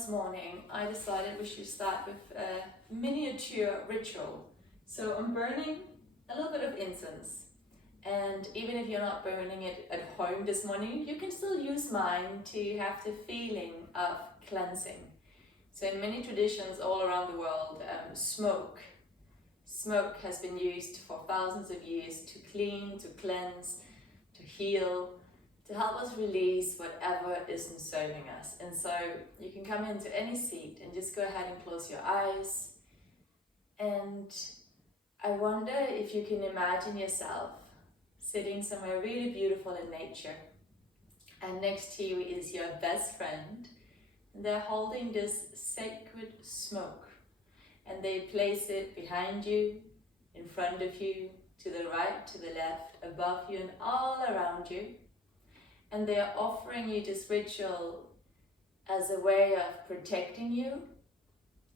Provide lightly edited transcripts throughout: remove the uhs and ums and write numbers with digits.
this morning, I decided we should start with a miniature ritual. So I'm burning a little bit of incense. And even if you're not burning it at home this morning, you can still use mine to have the feeling of cleansing. So in many traditions all around the world, smoke has been used for thousands of years to clean, to cleanse, to heal, to help us release whatever isn't serving us. And so you can come into any seat and just go ahead and close your eyes. And I wonder if you can imagine yourself sitting somewhere really beautiful in nature. And next to you is your best friend. And they're holding this sacred smoke. And they place it behind you, in front of you, to the right, to the left, above you, and all around you. And they are offering you this ritual as a way of protecting you,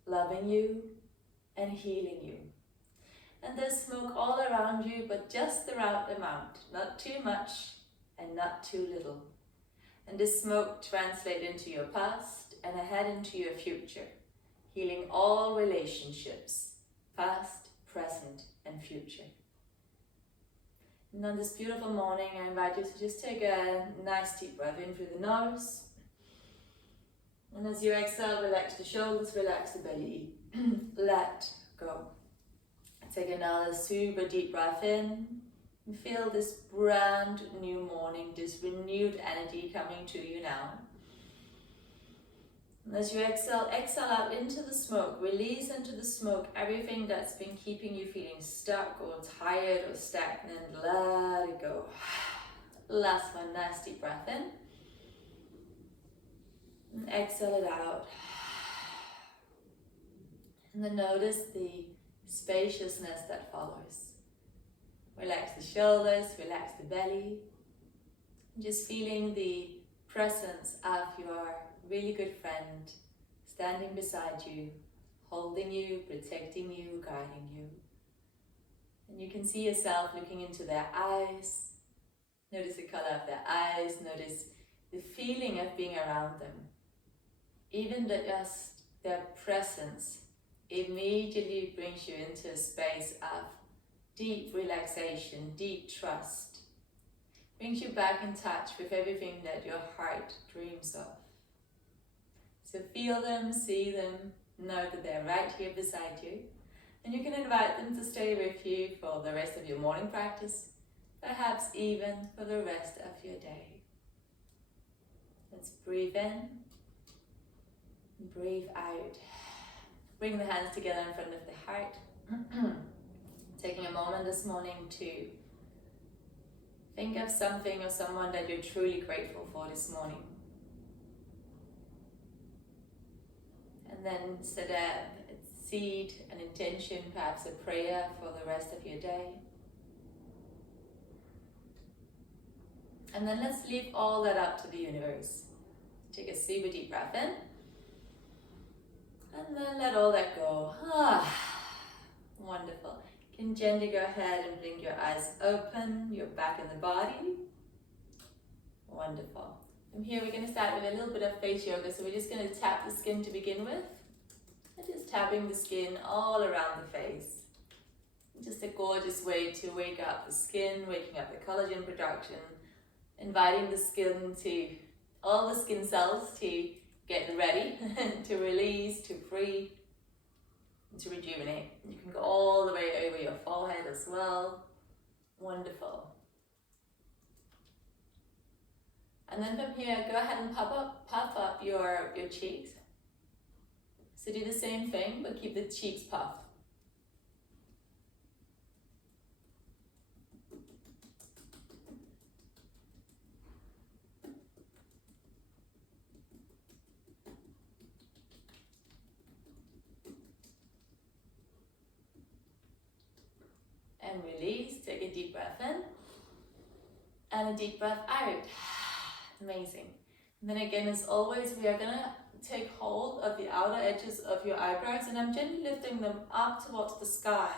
loving you, and healing you. And there's smoke all around you, but just the right amount, not too much and not too little. And this smoke translates into your past and ahead into your future, healing all relationships, past, present, and future. And on this beautiful morning, I invite you to just take a nice deep breath in through the nose. And as you exhale, relax the shoulders, relax the belly. Let go. Take another super deep breath in. And feel this brand new morning, this renewed energy coming to you now. And as you exhale out into the smoke, release into the smoke everything that's been keeping you feeling stuck or tired or stagnant. Let it go. Last one, nice deep breath in. And exhale it out. And then notice the spaciousness that follows. Relax the shoulders, relax the belly. Just feeling the presence of your really good friend standing beside you, holding you, protecting you, guiding you. And you can see yourself looking into their eyes. Notice the color of their eyes, notice the feeling of being around them. Even just their presence immediately brings you into a space of deep relaxation, deep trust. Brings you back in touch with everything that your heart dreams of. So feel them, see them, know that they're right here beside you. And you can invite them to stay with you for the rest of your morning practice, perhaps even for the rest of your day. Let's breathe in and breathe out. Bring the hands together in front of the heart. Taking a moment this morning to think of something or someone that you're truly grateful for this morning. And then set a seed, an intention, perhaps a prayer for the rest of your day. And then let's leave all that up to the universe. Take a super deep breath in. And then let all that go. Wonderful. You can gently go ahead and blink your eyes open. You're back in the body. Wonderful. From here, we're going to start with a little bit of face yoga. So we're just going to tap the skin to begin with. And just tapping the skin all around the face. Just a gorgeous way to wake up the skin, waking up the collagen production, inviting the skin to, all the skin cells to get ready, to release, to free, to rejuvenate. You can go all the way over your forehead as well. Wonderful. And then from here, go ahead and puff up your cheeks. So do the same thing, but keep the cheeks puffed. And release, take a deep breath in. And a deep breath out. Amazing. And then again, as always, we are going to take hold of the outer edges of your eyebrows, and I'm gently lifting them up towards the sky.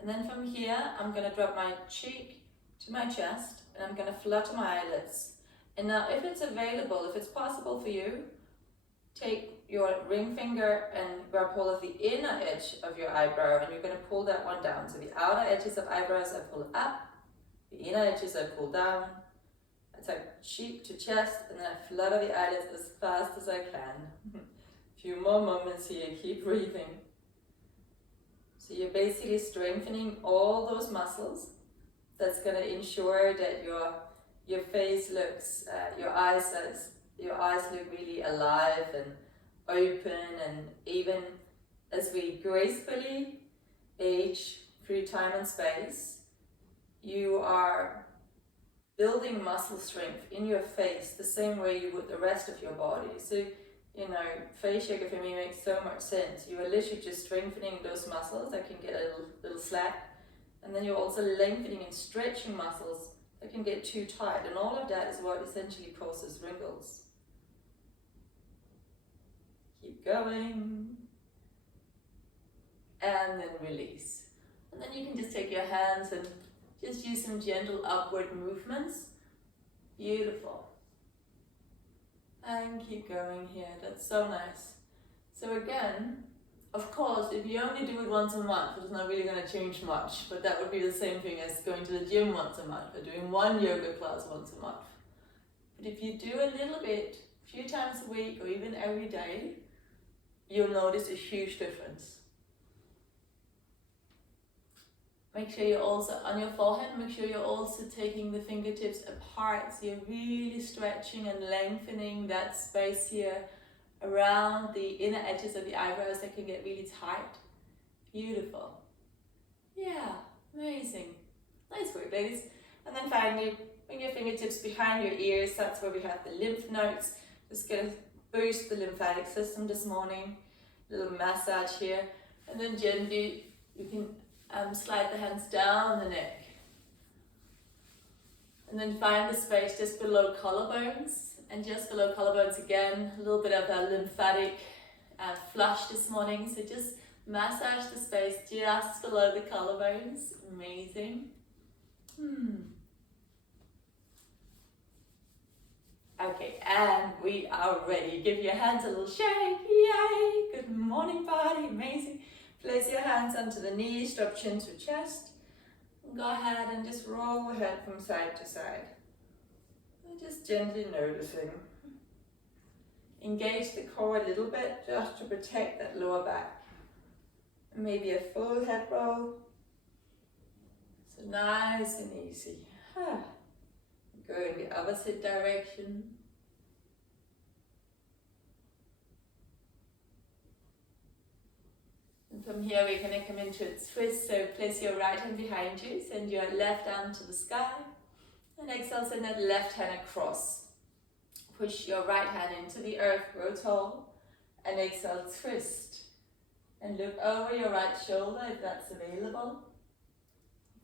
And then from here, I'm going to drop my cheek to my chest, and I'm going to flutter my eyelids. And now if it's available, if it's possible for you, take your ring finger and grab hold of the inner edge of your eyebrow, and you're going to pull that one down. So the outer edges of eyebrows I pull up, the inner edges I pull down. I take cheek to chest, and then I flutter the eyelids as fast as I can. A few more moments here, keep breathing. So you're basically strengthening all those muscles. That's going to ensure that your face looks, your eyes look really alive and open, and even as we gracefully age through time and space, you are building muscle strength in your face the same way you would the rest of your body. So, you know, face yoga for me makes so much sense. You are literally just strengthening those muscles that can get a little slack, and then you're also lengthening and stretching muscles that can get too tight, and all of that is what essentially causes wrinkles. Keep going, and then release. And then you can just take your hands and just use some gentle upward movements. Beautiful. And keep going here, that's so nice. So again, of course, if you only do it once a month, it's not really going to change much, but that would be the same thing as going to the gym once a month or doing one yoga class once a month. But if you do a little bit, a few times a week or even every day, you'll notice a huge difference. Make sure you're also, on your forehead, make sure you're also taking the fingertips apart, so you're really stretching and lengthening that space here around the inner edges of the eyebrows that can get really tight. Beautiful. Yeah, amazing. Nice work, ladies. And then finally, bring your fingertips behind your ears. That's where we have the lymph nodes. Just gonna boost the lymphatic system this morning. A little massage here. And then gently, you can slide the hands down the neck. And then find the space just below collarbones. And just below collarbones again, a little bit of a lymphatic flush this morning. So just massage the space just below the collarbones. Amazing. Okay, and we are ready. Give your hands a little shake. Yay! Good morning, body. Amazing. Place your hands onto the knees, drop chin to chest. And go ahead and just roll your head from side to side. And just gently noticing. Engage the core a little bit just to protect that lower back. Maybe a full head roll. So nice and easy. Go in the opposite direction. And from here we're going to come into a twist. So place your right hand behind you, send your left arm to the sky. And exhale, send that left hand across. Push your right hand into the earth, grow tall. And exhale, twist. And look over your right shoulder if that's available.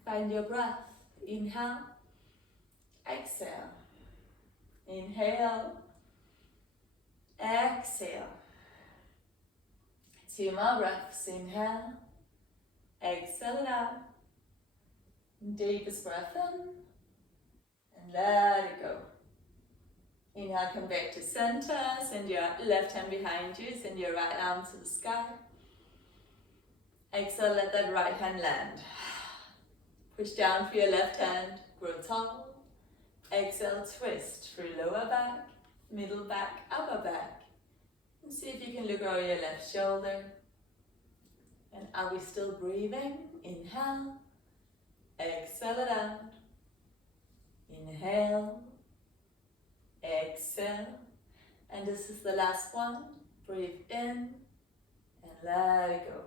Find your breath. Inhale. Exhale. Inhale. Exhale. 2 more breaths. Inhale. Exhale it out. Deepest breath in. And let it go. Inhale, come back to center. Send your left hand behind you. Send your right arm to the sky. Exhale, let that right hand land. Push down for your left hand. Grow tall. Exhale, twist through lower back, middle back, upper back. And see if you can look over your left shoulder. And are we still breathing? Inhale. Exhale it out. Inhale. Exhale. And this is the last one. Breathe in and let it go.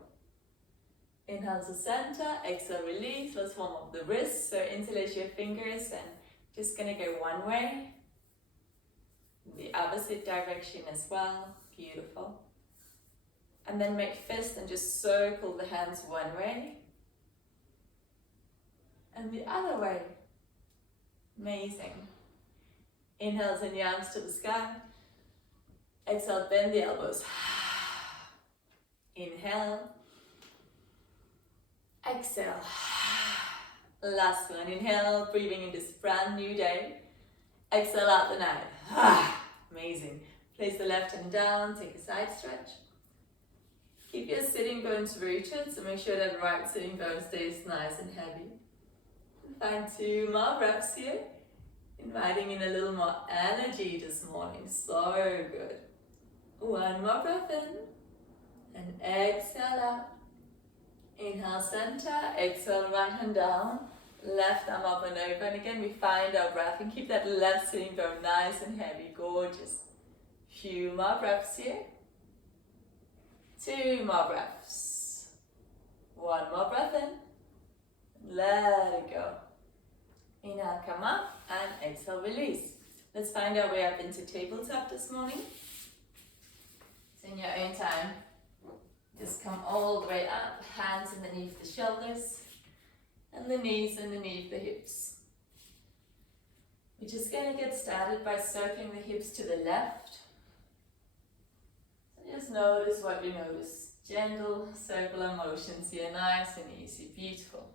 Inhale to center. Exhale, release. Let's warm up the wrists. So interlace your fingers and just gonna go one way, the opposite direction as well. Beautiful. And then make fist and just circle the hands one way and the other way. Amazing. Inhale, send your arms to the sky. Exhale, bend the elbows. Inhale. Exhale. Last one, inhale, breathing in this brand new day. Exhale out the night. Amazing. Place the left hand down, take a side stretch. Keep your sitting bones rooted, so make sure that right sitting bone stays nice and heavy. Find 2 more breaths here. Inviting in a little more energy this morning. So good. 1 more breath in. And exhale out. Inhale center. Exhale right hand down. Left arm up and over. And again we find our breath and keep that left sitting bone nice and heavy. Gorgeous. Few more breaths here. 2 more breaths. 1 more breath in. Let it go. Inhale, come up, and exhale, release. Let's find our way up into tabletop this morning. So in your own time, just come all the way up, hands underneath the shoulders, and the knees underneath the hips. We're just going to get started by circling the hips to the left. So just notice what you notice. Gentle circular motions here, nice and easy, beautiful.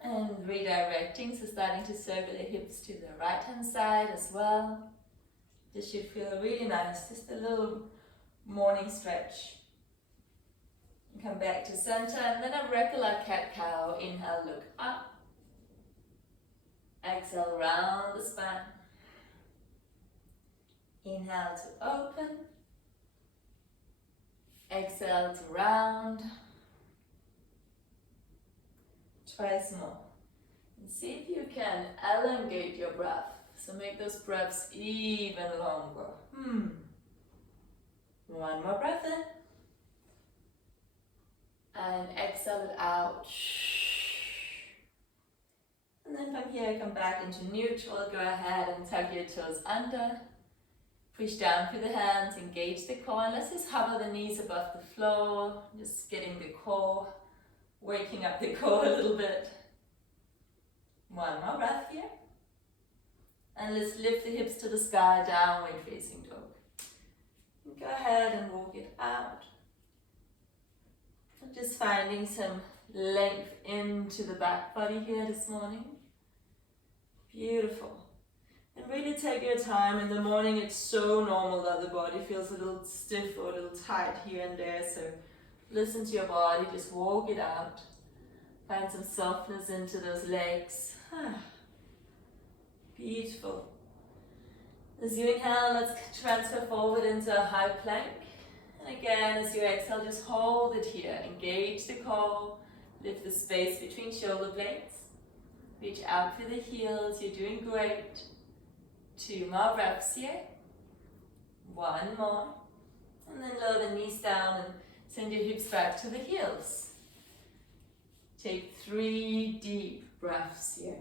And redirecting, so starting to circle the hips to the right hand side as well. This should feel really nice, just a little morning stretch. And come back to center, and then a regular cat-cow. Inhale, look up. Exhale, round the spine. Inhale to open. Exhale to round. Twice more. And see if you can elongate your breath. So make those breaths even longer. 1 more breath in. And exhale it out. And then from here, come back into neutral. Go ahead and tuck your toes under. Push down through the hands, engage the core. And let's just hover the knees above the floor. Just getting the core, waking up the core a little bit. 1 more breath here. And let's lift the hips to the sky, downward facing dog. And go ahead and walk it out. And just finding some length into the back body here this morning. Beautiful. And really take your time. In the morning it's so normal that the body feels a little stiff or a little tight here and there. So listen to your body, just walk it out. Find some softness into those legs. Beautiful. As you inhale, let's transfer forward into a high plank. And again, as you exhale, just hold it here. Engage the core. Lift the space between shoulder blades. Reach out for the heels. You're doing great. 2 more breaths here. 1 more. And then lower the knees down and send your hips back to the heels. Take 3 deep breaths here.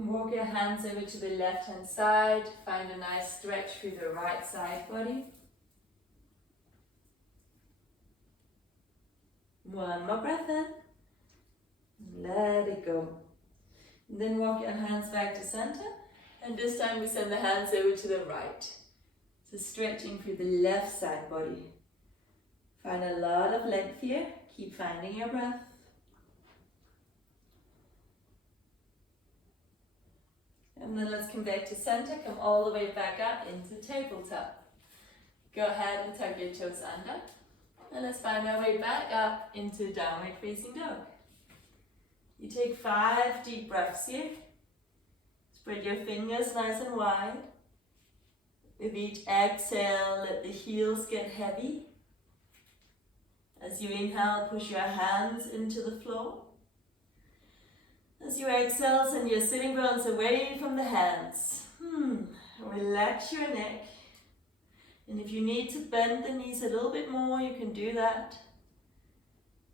Walk your hands over to the left hand side. Find a nice stretch through the right side body. 1 more breath in. Let it go. And then walk your hands back to center. And this time we send the hands over to the right. So stretching through the left side body. Find a lot of length here. Keep finding your breath. And then let's come back to center. Come all the way back up into tabletop. Go ahead and tuck your toes under. And let's find our way back up into downward facing dog. You take 5 deep breaths here. Spread your fingers nice and wide. With each exhale, let the heels get heavy. As you inhale, push your hands into the floor. As you exhale, send your sitting bones away from the hands. Relax your neck. And if you need to bend the knees a little bit more, you can do that.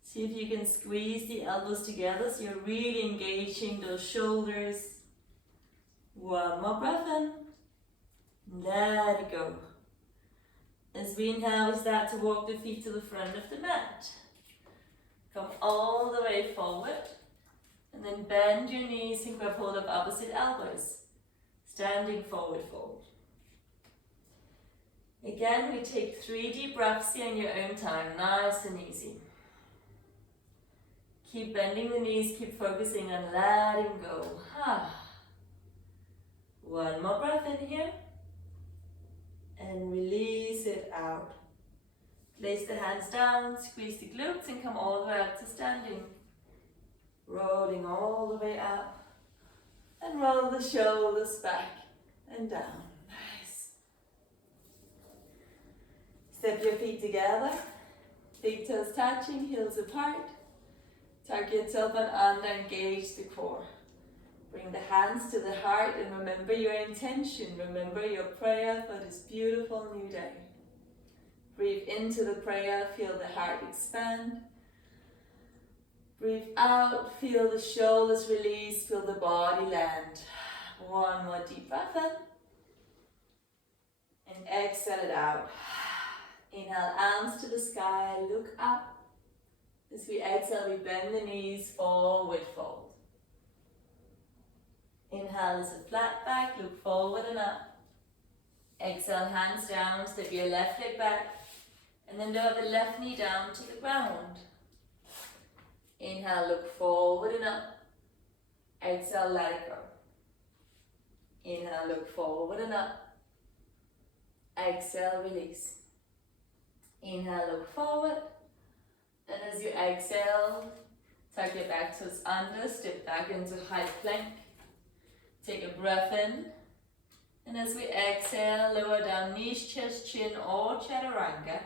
See if you can squeeze the elbows together so you're really engaging those shoulders. 1 more breath in. Let it go. As we inhale, we start to walk the feet to the front of the mat. Come all the way forward. And then bend your knees and grab hold of opposite elbows. Standing forward fold. Again, we take 3 deep breaths here in your own time, nice and easy. Keep bending the knees, keep focusing on letting go. One more breath in here. And release it out. Place the hands down, squeeze the glutes and come all the way up to standing. Rolling all the way up. And roll the shoulders back and down. Nice. Step your feet together. Big toes touching, heels apart. Tuck yourself and under, engage the core. Bring the hands to the heart and remember your intention. Remember your prayer for this beautiful new day. Breathe into the prayer, feel the heart expand. Breathe out, feel the shoulders release, feel the body land. One more deep breath in. And exhale it out. Inhale, arms to the sky, look up. As we exhale, we bend the knees, forward fold. Inhale is a flat back, look forward and up. Exhale, hands down, step your left leg back. And then lower the left knee down to the ground. Inhale, look forward and up. Exhale, let it go. Inhale, look forward and up. Exhale, release. Inhale, look forward. And as you exhale, tuck your back toes under, step back into high plank. Take a breath in. And as we exhale, lower down knees, chest, chin, or chaturanga.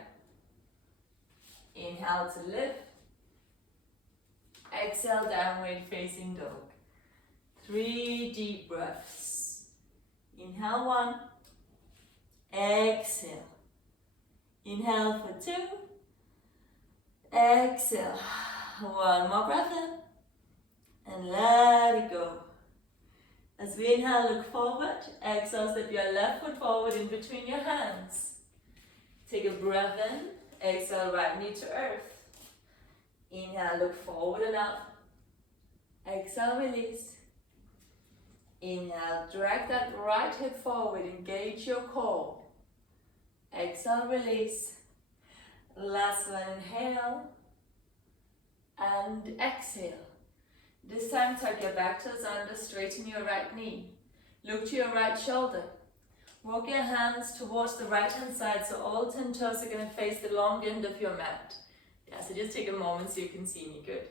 Inhale to lift. Exhale, downward facing dog. 3 deep breaths. Inhale 1. Exhale. Inhale for 2. Exhale. 1 more breath in. And let it go. As we inhale, look forward. Exhale, step your left foot forward in between your hands. Take a breath in. Exhale, right knee to earth. Inhale, look forward and up. Exhale, release. Inhale, drag that right hip forward, engage your core. Exhale, release. Last one, inhale. And exhale. This time, tuck your back toes under, straighten your right knee. Look to your right shoulder. Walk your hands towards the right hand side, so all 10 toes are going to face the long end of your mat. Yeah, so just take a moment so you can see me good.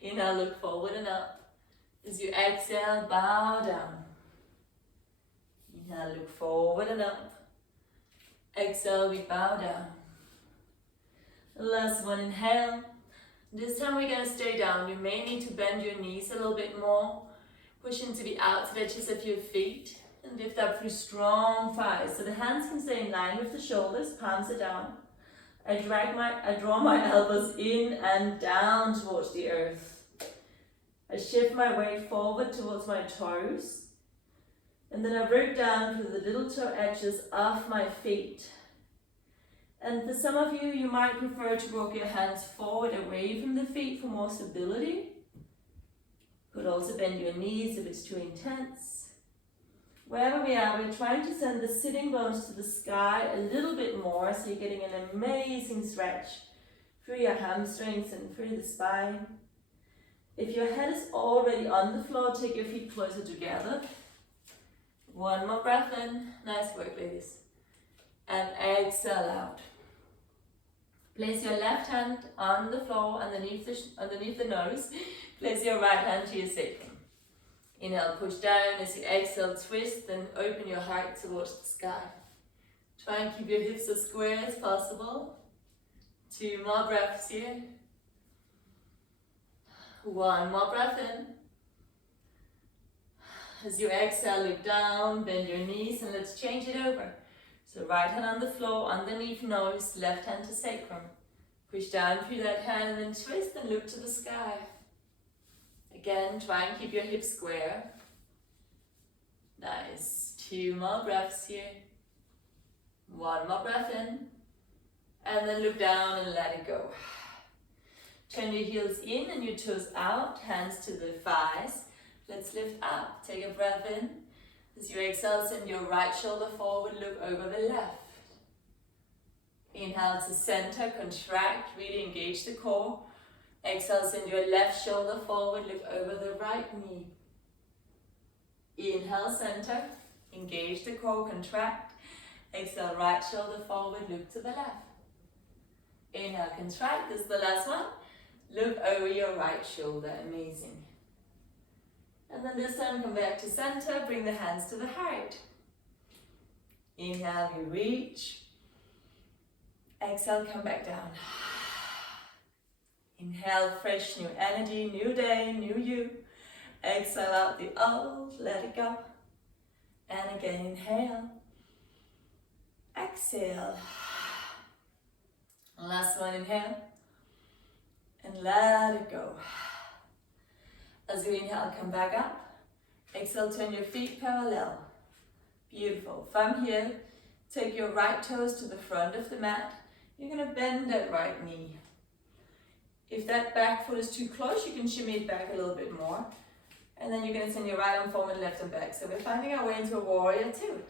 Inhale, look forward and up. As you exhale, bow down. Inhale, look forward and up. Exhale, we bow down. Last one, inhale. This time we're going to stay down. You may need to bend your knees a little bit more. Push into the outside edges of your feet. And lift up through strong thighs. So the hands can stay in line with the shoulders, palms are down. I draw my elbows in and down towards the earth. I shift my weight forward towards my toes. And then I root down through the little toe edges of my feet. And for some of you, you might prefer to walk your hands forward away from the feet for more stability. Could also bend your knees if it's too intense. Wherever we are, we're trying to send the sitting bones to the sky a little bit more, so you're getting an amazing stretch through your hamstrings and through the spine. If your head is already on the floor, take your feet closer together. 1 more breath in. Nice work, ladies. And exhale out. Place your left hand on the floor underneath the nose. Place your right hand to your sacrum. Inhale, push down. As you exhale, twist and open your heart towards the sky. Try and keep your hips as square as possible. 2 more breaths here. 1 more breath in. As you exhale, look down, bend your knees, and let's change it over. So right hand on the floor, underneath nose, left hand to sacrum. Push down through that hand and then twist and look to the sky. Again, try and keep your hips square. Nice. 2 more breaths here. 1 more breath in. And then look down and let it go. Turn your heels in and your toes out, hands to the thighs. Let's lift up. Take a breath in. As you exhale, send your right shoulder forward, look over the left. Inhale to center, contract, really engage the core. Exhale, send your left shoulder forward, look over the right knee. Inhale, center, engage the core, contract. Exhale, right shoulder forward, look to the left. Inhale, contract, this is the last one. Look over your right shoulder, amazing. And then this time, come back to center, bring the hands to the heart. Inhale, you reach. Exhale, come back down. Inhale, fresh new energy, new day, new you. Exhale out the old, let it go. And again, inhale. Exhale. Last one, inhale. And let it go. As you inhale, come back up. Exhale, turn your feet parallel. Beautiful. From here, take your right toes to the front of the mat. You're going to bend that right knee. If that back foot is too close, you can shimmy it back a little bit more. And then you're going to send your right arm forward, left arm back. So we're finding our way into a warrior two.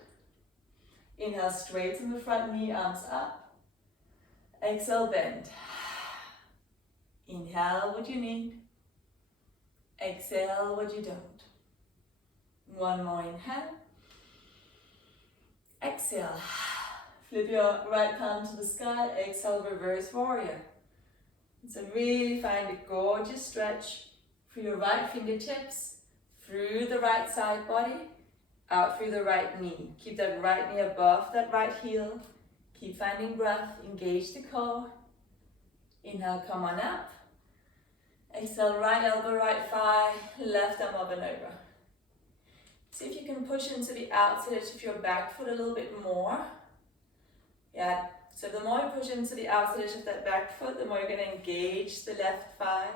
Inhale, straighten the front knee, arms up. Exhale, bend. Inhale what you need. Exhale what you don't. One more inhale. Exhale. Flip your right palm to the sky. Exhale, reverse warrior. So really find a gorgeous stretch for your right fingertips, through the right side body, out through the right knee. Keep that right knee above that right heel. Keep finding breath, engage the core. Inhale, come on up. Exhale, right elbow, right thigh, left arm up and over. See if you can push into the outside edge of your back foot a little bit more. Yeah, so the more you push into the outside edge of that back foot, the more you're going to engage the left thigh,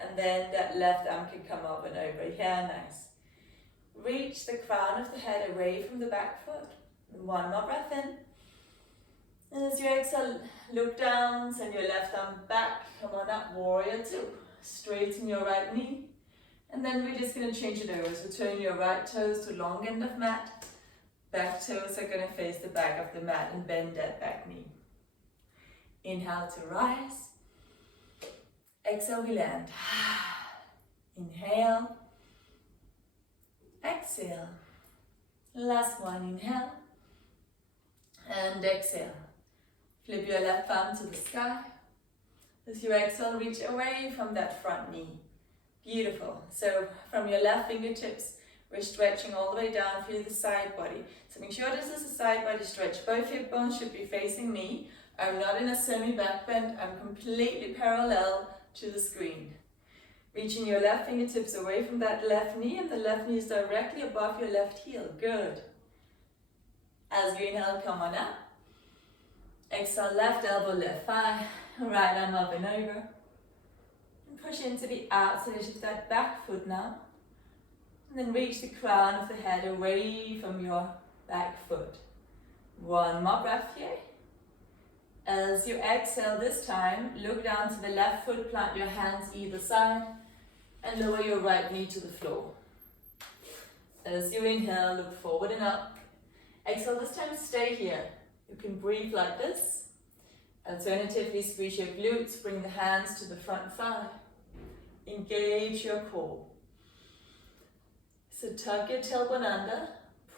and then that left arm can come up and over. Yeah, nice. Reach the crown of the head away from the back foot. One more breath in. And as you exhale, look down, send your left arm back, come on up, warrior two. Straighten your right knee. And then we're just going to change it over. So turn your right toes to long end of mat. Back toes are going to face the back of the mat and bend that back knee. Inhale to rise. Exhale, we land. Inhale. Exhale. Last one, inhale. And exhale. Flip your left palm to the sky. As you exhale, reach away from that front knee. Beautiful. So from your left fingertips, we're stretching all the way down through the side body. So make sure this is a side body stretch. Both hip bones should be facing me. I'm not in a semi-back bend. I'm completely parallel to the screen. Reaching your left fingertips away from that left knee, and the left knee is directly above your left heel. Good. As you inhale, come on up. Exhale, left elbow, left thigh. Right arm up and over. And push into the outside edge of that back foot now. And then reach the crown of the head away from your back foot. One more breath here. As you exhale this time, look down to the left foot, plant your hands either side, and lower your right knee to the floor. As you inhale, look forward and up. Exhale, this time stay here. You can breathe like this. Alternatively, squeeze your glutes, bring the hands to the front thigh. Engage your core. So tuck your tailbone under,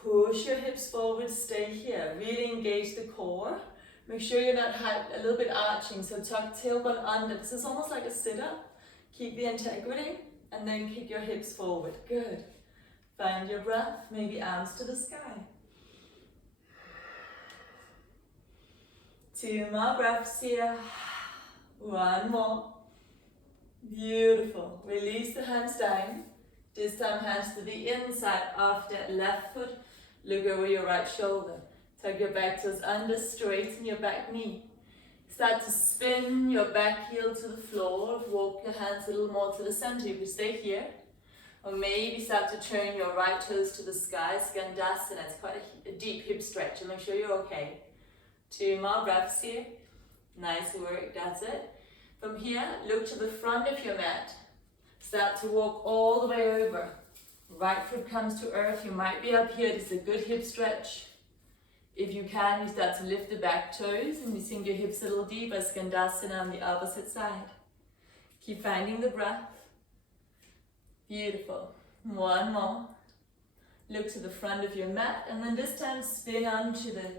push your hips forward, stay here. Really engage the core. Make sure you're not a little bit arching, so tuck tailbone under. This is almost like a sit-up. Keep the integrity, and then kick your hips forward. Good. Find your breath, maybe arms to the sky. 2 more breaths here. 1 more. Beautiful. Release the hands down. This time hands to the inside of that left foot. Look over your right shoulder. Tuck your back toes under, straighten your back knee. Start to spin your back heel to the floor. Walk your hands a little more to the center. You can stay here. Or maybe start to turn your right toes to the sky. Skandasana. It's quite a deep hip stretch. And make sure you're okay. 2 more breaths here. Nice work. That's it. From here, look to the front of your mat. Start to walk all the way over. Right foot comes to earth. You might be up here. This is a good hip stretch. If you can, you start to lift the back toes and you sink your hips a little deeper. Skandasana on the opposite side. Keep finding the breath. Beautiful. One more. Look to the front of your mat, and then this time spin onto the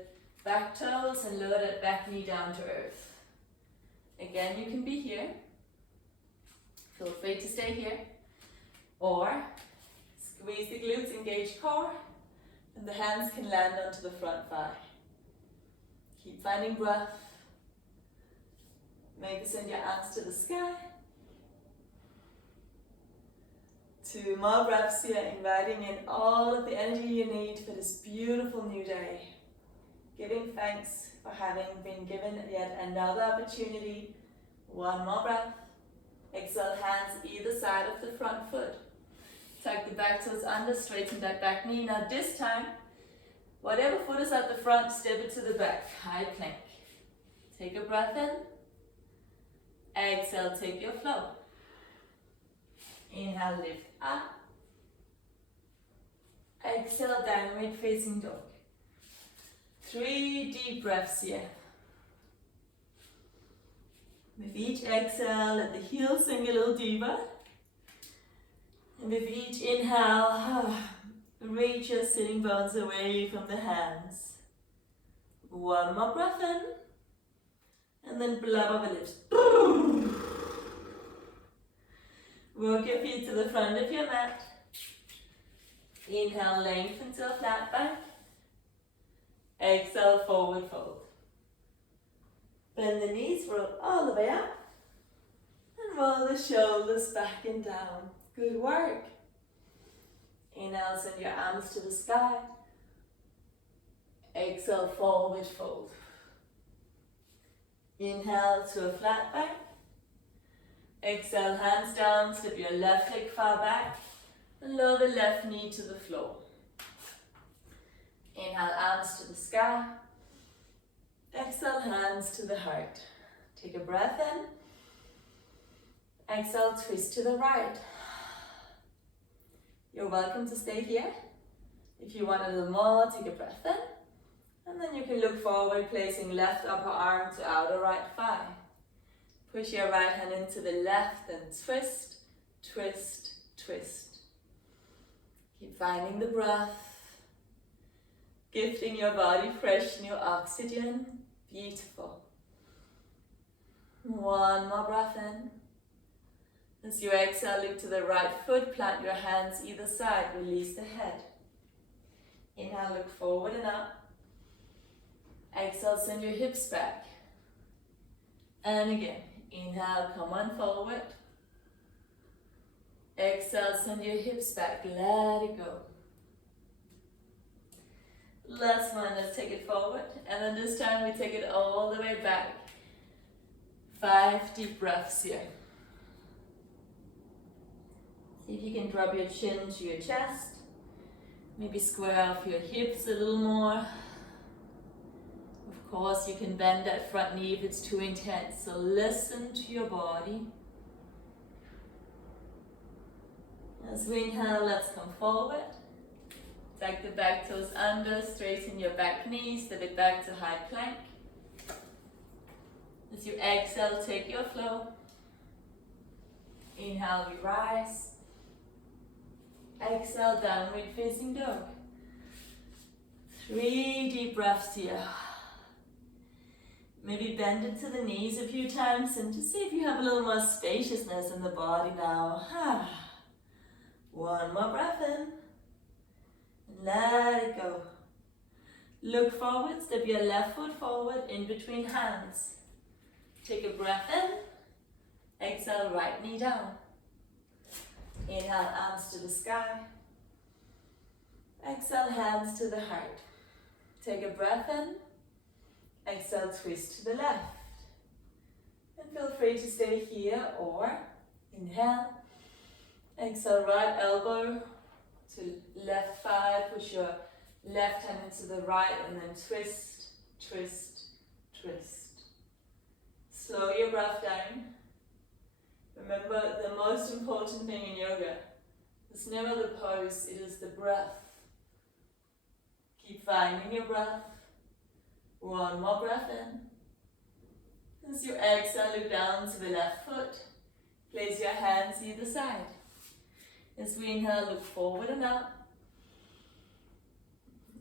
back toes and lower that back knee down to earth. Again, you can be here. Feel free to stay here. Or squeeze the glutes, engage core, and the hands can land onto the front thigh. Keep finding breath. Maybe send your arms to the sky. 2 more breaths here, inviting in all of the energy you need for this beautiful new day. Giving thanks for having been given yet another opportunity. 1 more breath. Exhale, hands either side of the front foot. Tuck the back toes under, straighten that back knee. Now this time, whatever foot is at the front, step it to the back. High plank. Take a breath in. Exhale, take your flow. Inhale, lift up. Exhale, downward facing dog. 3 deep breaths here. With each exhale, let the heels sink a little deeper. And with each inhale, reach your sitting bones away from the hands. 1 more breath in. And then blubber the lips. Work your feet to the front of your mat. Inhale, lengthen to a flat back. Exhale, forward fold. Bend the knees, roll all the way up. And roll the shoulders back and down. Good work. Inhale, send your arms to the sky. Exhale, forward fold. Inhale to a flat back. Exhale, hands down, slip your left leg far back. And lower the left knee to the floor. Inhale, arms to the sky. Exhale, hands to the heart. Take a breath in. Exhale, twist to the right. You're welcome to stay here. If you want a little more, take a breath in. And then you can look forward, placing left upper arm to outer right thigh. Push your right hand into the left and twist, twist, twist. Keep finding the breath. Gifting your body fresh new oxygen. Beautiful. 1 more breath in. As you exhale, look to the right foot, plant your hands either side, release the head. Inhale, look forward and up. Exhale, send your hips back. And again, inhale, come on forward. Exhale, send your hips back, let it go. Last one, let's take it forward. And then this time we take it all the way back. 5 deep breaths here. See if you can drop your chin to your chest. Maybe square off your hips a little more. Of course, you can bend that front knee if it's too intense. So listen to your body. As we inhale, let's come forward. Tuck the back toes under, straighten your back knee, step it back to high plank. As you exhale, take your flow. Inhale, we rise. Exhale, downward facing dog. 3 deep breaths here. Maybe bend into the knees a few times and just see if you have a little more spaciousness in the body now. 1 more breath in. Let it go. Look forward, step your left foot forward in between hands. Take a breath in. Exhale, right knee down. Inhale, arms to the sky. Exhale, hands to the heart. Take a breath in. Exhale, twist to the left. And feel free to stay here or inhale. Exhale, right elbow to left thigh. Push your left hand into the right and then twist, twist, twist. Slow your breath down. Remember, the most important thing in yoga is never the pose, it is the breath. Keep finding your breath. 1 more breath in. As you exhale, look down to the left foot. Place your hands either side. As we inhale, look forward and up.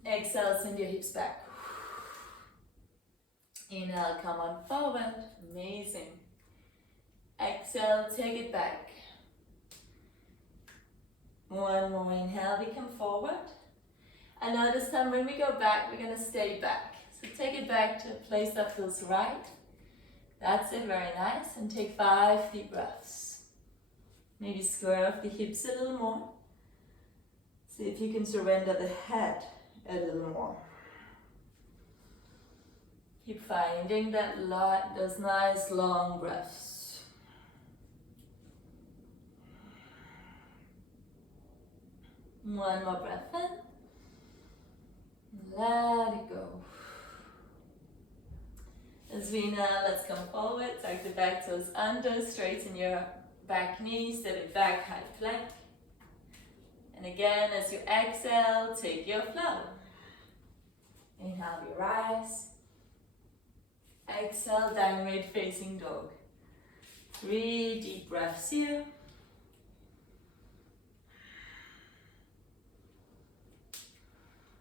Exhale, send your hips back. Inhale, come on forward. Amazing. Exhale, take it back. One more inhale, we come forward. And now this time when we go back, we're going to stay back. So take it back to a place that feels right. That's it, very nice. And take 5 deep breaths. Maybe square off the hips a little more. See if you can surrender the head a little more. Keep finding those nice long breaths. One more breath in. Let it go. As we now, let's come forward, tuck the back toes under, straighten your back knee, step it back, high plank. And again, as you exhale, take your flow. Inhale, we rise. Exhale, downward facing dog. 3 deep breaths here.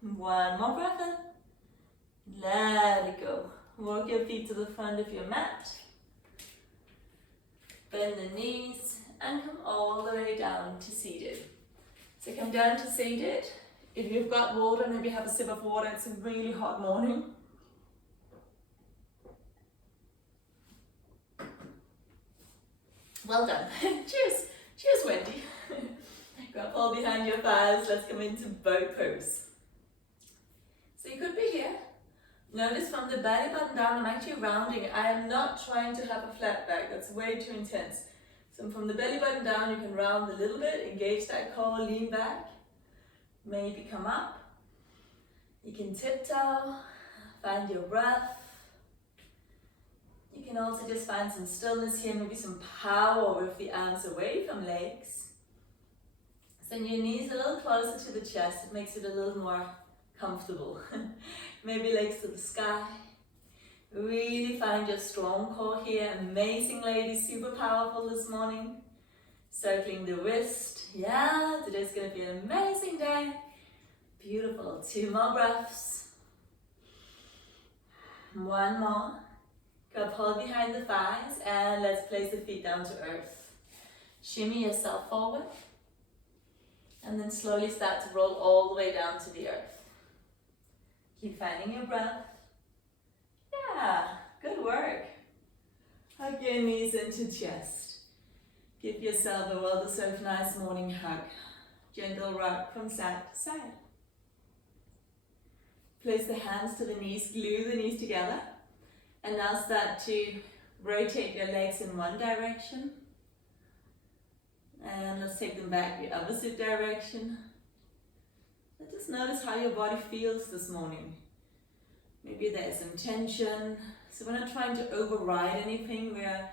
One more breath in. Let it go. Walk your feet to the front of your mat. Bend the knees and come all the way down to seated. So come down to seated. If you've got water, maybe have a sip of water. It's a really hot morning. Well done. Cheers. Cheers, Wendy. Grab all behind your thighs. Let's come into boat pose. So you could be here. Notice from the belly button down, I'm actually rounding. I am not trying to have a flat back. That's way too intense. So from the belly button down, you can round a little bit, engage that core, lean back. Maybe come up. You can tiptoe, find your breath. You can also just find some stillness here, maybe some power with the arms away from legs. Send your knees a little closer to the chest. It makes it a little more comfortable. Maybe legs to the sky. Really find your strong core here. Amazing, ladies, super powerful this morning. Circling the wrist. Yeah, today's going to be an amazing day. Beautiful. 2 more breaths. 1 more. Go pull behind the thighs and let's place the feet down to earth. Shimmy yourself forward. And then slowly start to roll all the way down to the earth. Keep finding your breath. Yeah, good work. Hug your knees into chest. Give yourself a well-deserved nice morning hug. Gentle rock from side to side. Place the hands to the knees, glue the knees together. And now start to rotate your legs in one direction. And let's take them back the opposite direction. And just notice how your body feels this morning. Maybe there's some tension. So we're not trying to override anything. We're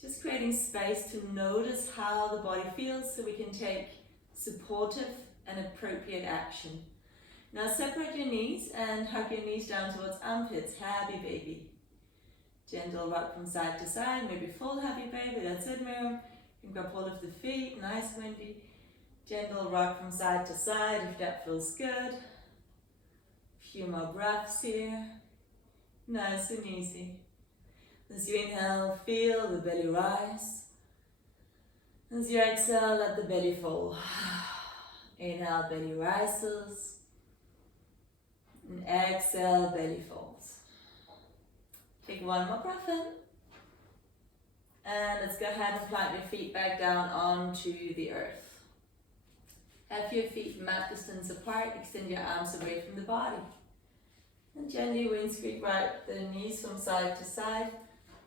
just creating space to notice how the body feels so we can take supportive and appropriate action. Now separate your knees and hug your knees down towards armpits. Happy baby. Gentle rock from side to side. Maybe full happy baby. That's it, Miriam. You can grab hold of the feet. Nice, Wendy. Gentle rock from side to side if that feels good. Few more breaths here. Nice and easy. As you inhale, feel the belly rise. As you exhale, let the belly fall. Inhale, belly rises. And exhale, belly falls. Take 1 more breath in. And let's go ahead and plant your feet back down onto the earth. Have your feet mat distance apart. Extend your arms away from the body. And gently windscreep right the knees from side to side.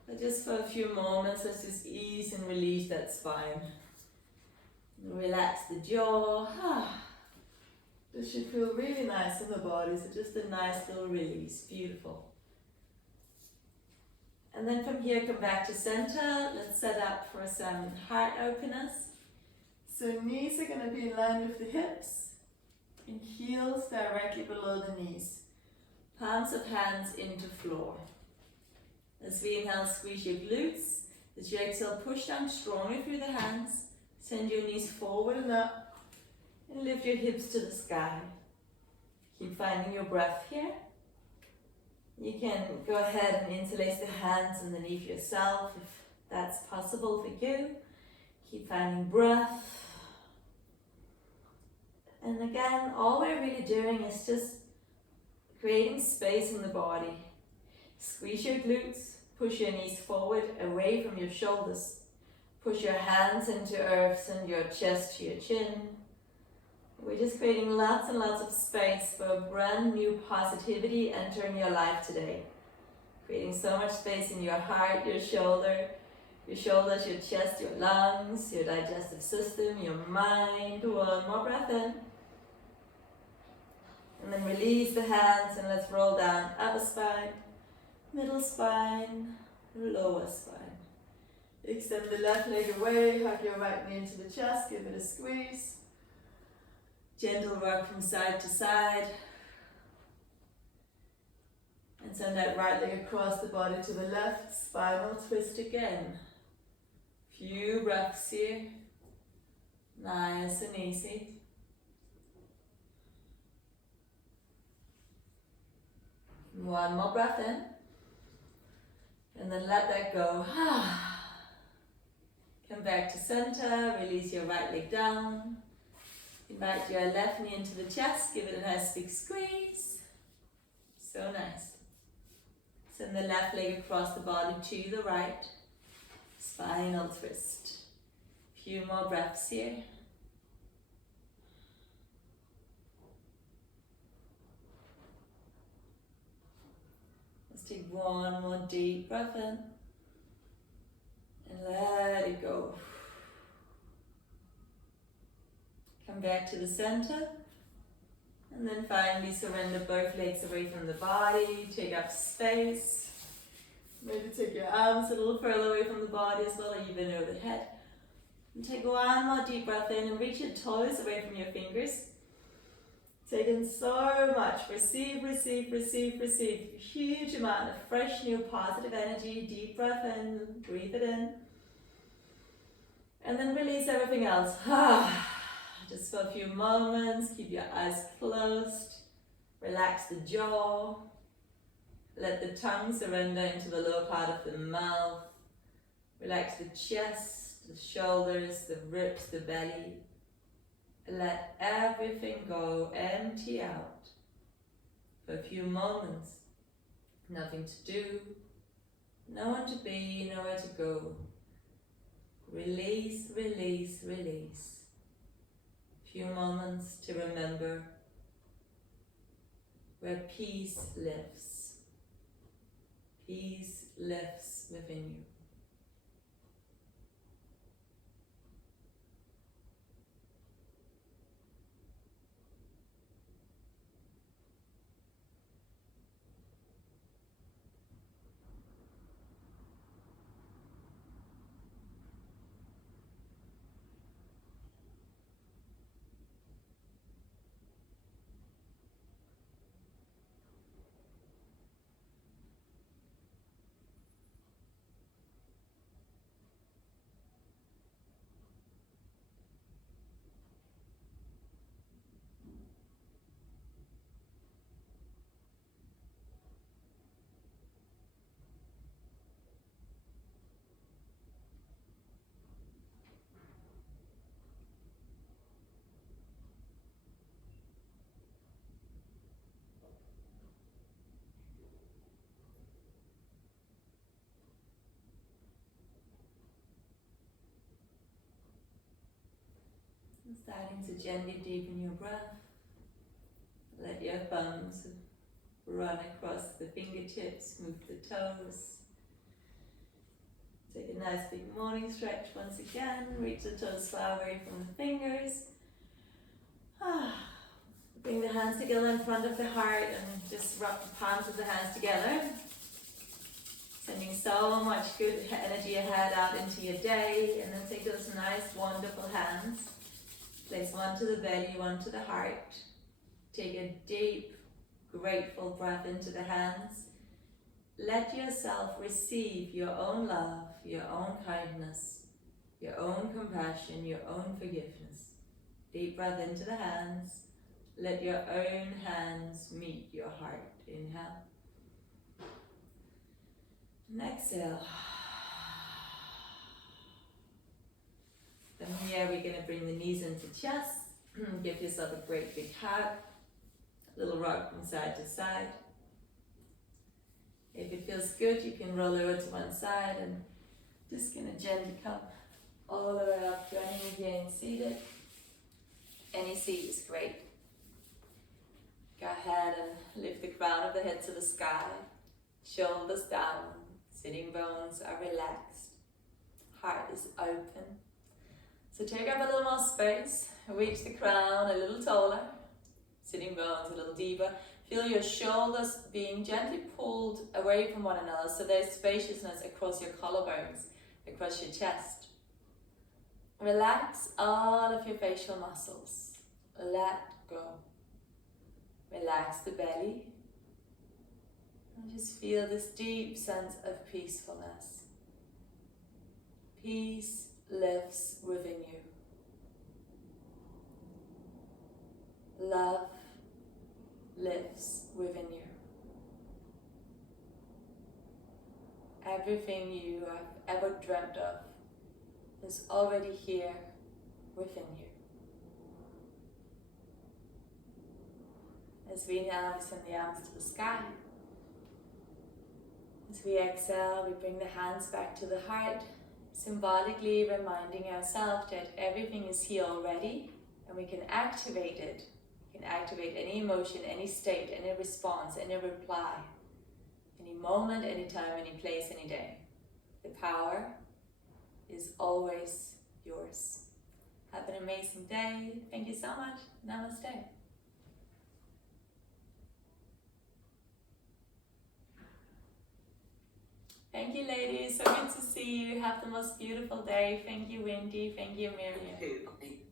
But just for a few moments, let's just ease and release that spine. Relax the jaw. This should feel really nice in the body. So just a nice little release. Beautiful. And then from here, come back to center. Let's set up for some heart openers. So knees are going to be in line with the hips and heels directly below the knees. Palms of hands into floor. As we inhale, squeeze your glutes. As you exhale, push down strongly through the hands. Send your knees forward and up. And lift your hips to the sky. Keep finding your breath here. You can go ahead and interlace the hands underneath yourself if that's possible for you. Keep finding breath. And again, all we're really doing is just creating space in the body. Squeeze your glutes, push your knees forward, away from your shoulders. Push your hands into earth, send your chest to your chin. We're just creating lots and lots of space for a brand new positivity entering your life today. Creating so much space in your heart, your shoulders, your chest, your lungs, your digestive system, your mind. One more breath in. And then release the hands and let's roll down upper spine, middle spine, lower spine. Extend the left leg away, hug your right knee into the chest, give it a squeeze. Gentle rock from side to side. And send that right leg across the body to the left, spinal twist again. Few breaths here. Nice and easy. One more breath in. And then let that go. Come back to center, release your right leg down. Invite your left knee into the chest, give it a nice big squeeze. So nice. Send the left leg across the body to the right. Spinal twist. Few more breaths here. Let's take one more deep breath in. And let it go. Come back to the center. And then finally surrender both legs away from the body. Take up space. Maybe take your arms a little further away from the body as well, or even over the head. And take one more deep breath in and reach your toes away from your fingers. Take in so much. Receive, receive, receive, receive. Huge amount of fresh, new, positive energy. Deep breath in. Breathe it in. And then release everything else. Just for a few moments, keep your eyes closed, relax the jaw, let the tongue surrender into the lower part of the mouth, relax the chest, the shoulders, the ribs, the belly, let everything go, empty out for a few moments. Nothing to do, no one to be, nowhere to go. Release, release, release. Few moments to remember where peace lives. Peace lives within you. Starting to gently deepen your breath. Let your thumbs run across the fingertips, move the toes. Take a nice big morning stretch once again. Reach the toes far away from the fingers. Bring the hands together in front of the heart and just rub the palms of the hands together. Sending so much good energy ahead out into your day. And then take those nice, wonderful hands. Place one to the belly, one to the heart. Take a deep, grateful breath into the hands. let yourself receive your own love, your own kindness, your own compassion, your own forgiveness. Deep breath into the hands. Let your own hands meet your heart. Inhale. And exhale. From here we're going to bring the knees into chest. Give yourself a great big hug. A little rock from side to side. If it feels good, you can roll over to one side and just going to gently come all the way up, joining again seated. Any seat is great. Go ahead and lift the crown of the head to the sky. Shoulders down. Sitting bones are relaxed. Heart is open. So take up a little more space. Reach the crown a little taller. Sitting bones a little deeper. Feel your shoulders being gently pulled away from one another, so there's spaciousness across your collarbones, across your chest. Relax all of your facial muscles. Let go. Relax the belly. And just feel this deep sense of peacefulness. Peace lives within you. Love lives within you. Everything you have ever dreamt of is already here within you. As we now send the arms to the sky. As we exhale, we bring the hands back to the heart, symbolically reminding ourselves that everything is here already and we can activate it. We can activate any emotion, any state, any response, any reply, any moment, any time, any place, any day. The power is always yours. Have an amazing day. Thank you so much. Namaste. Thank you, ladies. So good to see you. Have the most beautiful day. Thank you, Wendy. Thank you, Miriam.